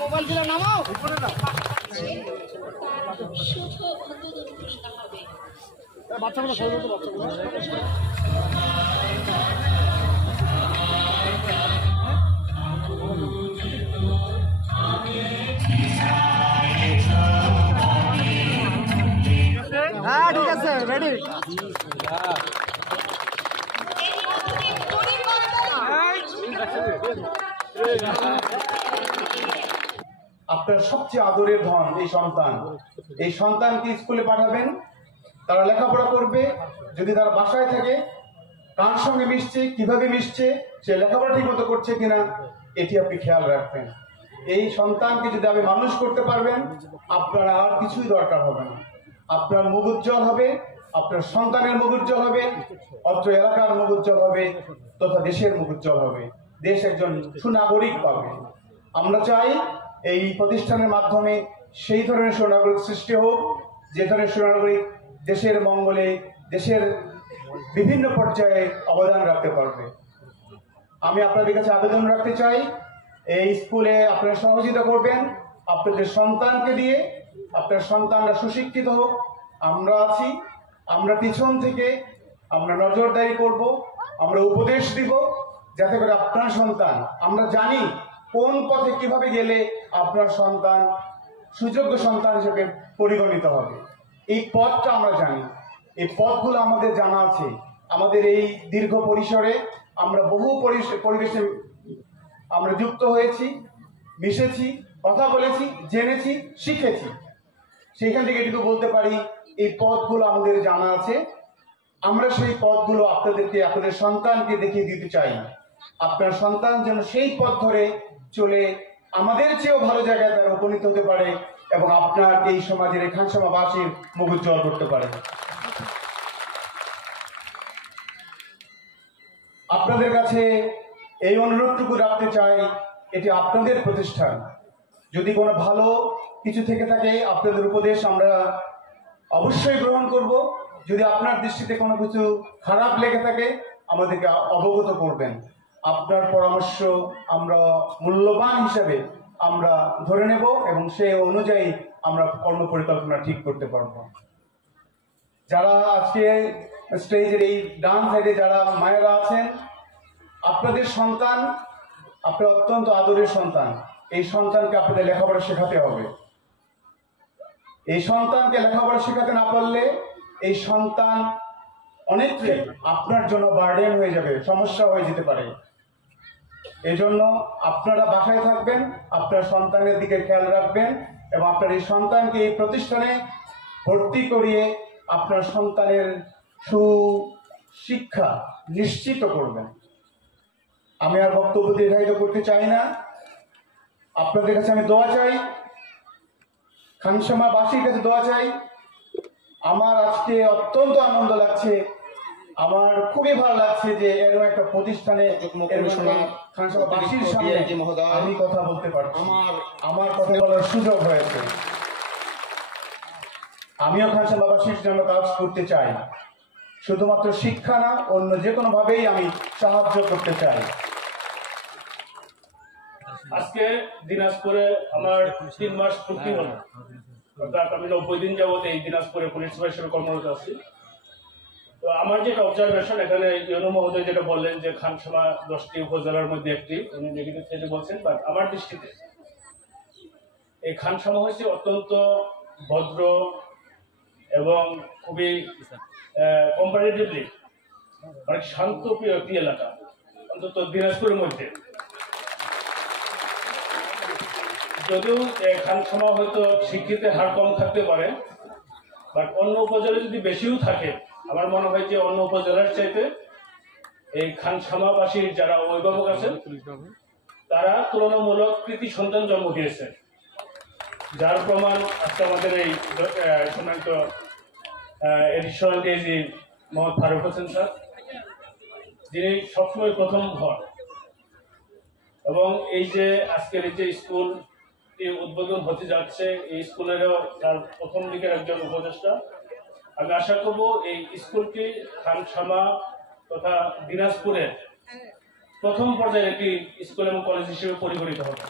Mobile দিলে নামাও বাচ্চাগুলো হ্যাঁ ঠিক আছে রেডি আপনার সবচেয়ে আদরের ধন এই সন্তানকে স্কুলে পাঠাবেন, তারা লেখাপড়া করবে। যদি তারা বাসায় থাকে, কার সঙ্গে মিশছে, কিভাবে মিশছে, সে লেখাপড়া ঠিক মতো করছে কিনা, এটি আপনি খেয়াল রাখবেন। এই সন্তানকে যদি আপনি মানুষ করতে পারবেন, আপনার আর কিছুই দরকার হবে না। আপনার মুখ উজ্জ্বল হবে, আপনার সন্তানের মুখ উজ্জ্বল হবে, অত্র এলাকার মুখ উজ্জ্বল হবে, তথা দেশের মুখ উজ্জ্বল হবে। দেশ একজন সুনাগরিক পাবে। আমরা চাই এই প্রতিষ্ঠানের মাধ্যমে সেই ধরনের সুনাগরিক সৃষ্টি হোক, যে ধরনের সুনাগরিক দেশের মঙ্গলে, দেশের বিভিন্ন পর্যায়ে অবদান রাখতে পারবে। আমি আপনাদের কাছে আবেদন রাখতে চাই, এই স্কুলে আপনারা সহযোগিতা করবেন আপনাদের সন্তানকে দিয়ে। আপনার সন্তানরা সুশিক্ষিত হোক, আমরা আছি, আমরা পিছন থেকে আমরা নজরদারি করব, আমরা উপদেশ দিব, যাতে করে আপনার সন্তান, আমরা জানি কোন পথে কিভাবে গেলে আপনার সন্তান সুযোগ্য সন্তান হিসেবে পরিগণিত হবে। এই পথটা আমরা জানি, এই পথগুলো আমাদের জানা আছে। আমাদের এই দীর্ঘ পরিসরে আমরা বহু পরিবেশে আমরা যুক্ত হয়েছি, মিশেছি, কথা বলেছি, জেনেছি, শিখেছি। সেইখান থেকে এটুকু বলতে পারি, এই পথগুলো আমাদের জানা আছে। আমরা সেই পথগুলো আপনাদেরকে, আপনাদের সন্তানকে দেখিয়ে দিতে চাই। আপনার সন্তান যেন সেই পথ ধরে চলে আমাদের চেয়েও ভালো জায়গায় তারা উপনীত হতে পারে এবং আপনার এই সমাজের, এই খানসামাবাসীর মুখ উজ্জ্বল করতে পারে। আপনাদের কাছে এই অনুরোধটুকু রাখতে চাই, এটি আপনাদের প্রতিষ্ঠান। যদি কোনো ভালো কিছু থেকে থাকে, আপনাদের উপদেশ আমরা অবশ্যই গ্রহণ করব। যদি আপনার দৃষ্টিতে কোনো কিছু খারাপ লেগে থাকে, আমাদেরকে অবগত করবেন। আপনার পরামর্শ আমরা মূল্যবান হিসাবে আমরা ধরে নেব এবং সেই অনুযায়ী আমরা কর্মপরিকল্পনা ঠিক করতে পারব। যারা আজকে স্টেজের এই ডান সাইডে যারা মায়েরা আছেন, আপনাদের সন্তান, আপনার অত্যন্ত আদরের সন্তান, এই সন্তানকে আপনাদের লেখাপড়া শেখাতে হবে। এই সন্তানকে লেখাপড়া শেখাতে না পারলে এই সন্তান অনেকটাই আপনার জন্য বার্ডেন হয়ে যাবে, সমস্যা হয়ে যেতে পারে। এই জন্য আপনারা বাসায় থাকবেন, আপনার সন্তানের দিকে খেয়াল রাখবেন এবং আপনার এই সন্তানকে এই প্রতিষ্ঠানে ভর্তি করিয়ে আপনার সন্তানের সুশিক্ষা নিশ্চিত করবেন। আমি আর বক্তব্য দীর্ঘায়িত করতে চাই না। আপনাদের কাছে আমি দোয়া চাই, খানসামাবাসীর কাছে দোয়া চাই। আমার আজকে অত্যন্ত আনন্দ লাগছে, আমার খুবই ভালো লাগছে যে এরকম একটা প্রতিষ্ঠানে খানসামাবাসীর সামনে আমি কথা বলতে পারছি, আমার কথা বলার সুযোগ হয়েছে। আমিও খানসামাবাসীর জন্য কাজ করতে চাই, শুধুমাত্র শিক্ষা না, অন্য যে কোনো ভাবেই আমি সাহায্য করতে চাই। আজকে দিনাজপুরে আমার 3 মাস পূর্তি হলো, অর্থাৎ আমি 90 দিন যাবত এই দিনাজপুরে পুলিশ সুপার হিসেবে কর্মরত আছি। তো আমার যেটা অবজারভেশন, এখানে ইউনো মহোদয় যেটা বললেন যে খানসামা 10টি উপজেলার মধ্যে একটি, উনি নেগেটিভ সাইডে বলছেন, বাট আমার দৃষ্টিতে এই খানসামা হচ্ছে অত্যন্ত ভদ্র এবং খুবই কম্পারেটিভলি অনেক শান্তপ্রিয় একটি এলাকা, অন্তত দিনাজপুরের মধ্যে। যদিও খানসামা হয়তো শিক্ষিতের হার কম থাকতে পারে, বাট অন্য উপজেলায় যদি বেশিও থাকে, আমার মনে হয় যে অন্য উপজেলার চাইতে এই খানসামাবাসীর যারা অভিভাবক আছেন তারা তুলনামূলক কৃতি সন্তান জন্ম দিয়েছে, যার প্রমাণ আজকে আমাদের এই সম্মানিত additional DIG Mohammad Faruk Hossain sir, যিনি সবসময় প্রথম ঘর। এবং এই যে আজকের এই যে স্কুল উদ্বোধন হতে যাচ্ছে, এই স্কুলেরও তার প্রথম দিকের একজন উপদেষ্টা। আমি আশা করব এই স্কুলটি খানসামা তথা দিনাজপুরের প্রথম পর্যায়ে একটি স্কুল এবং কলেজ হিসেবে পরিগণিত হবে।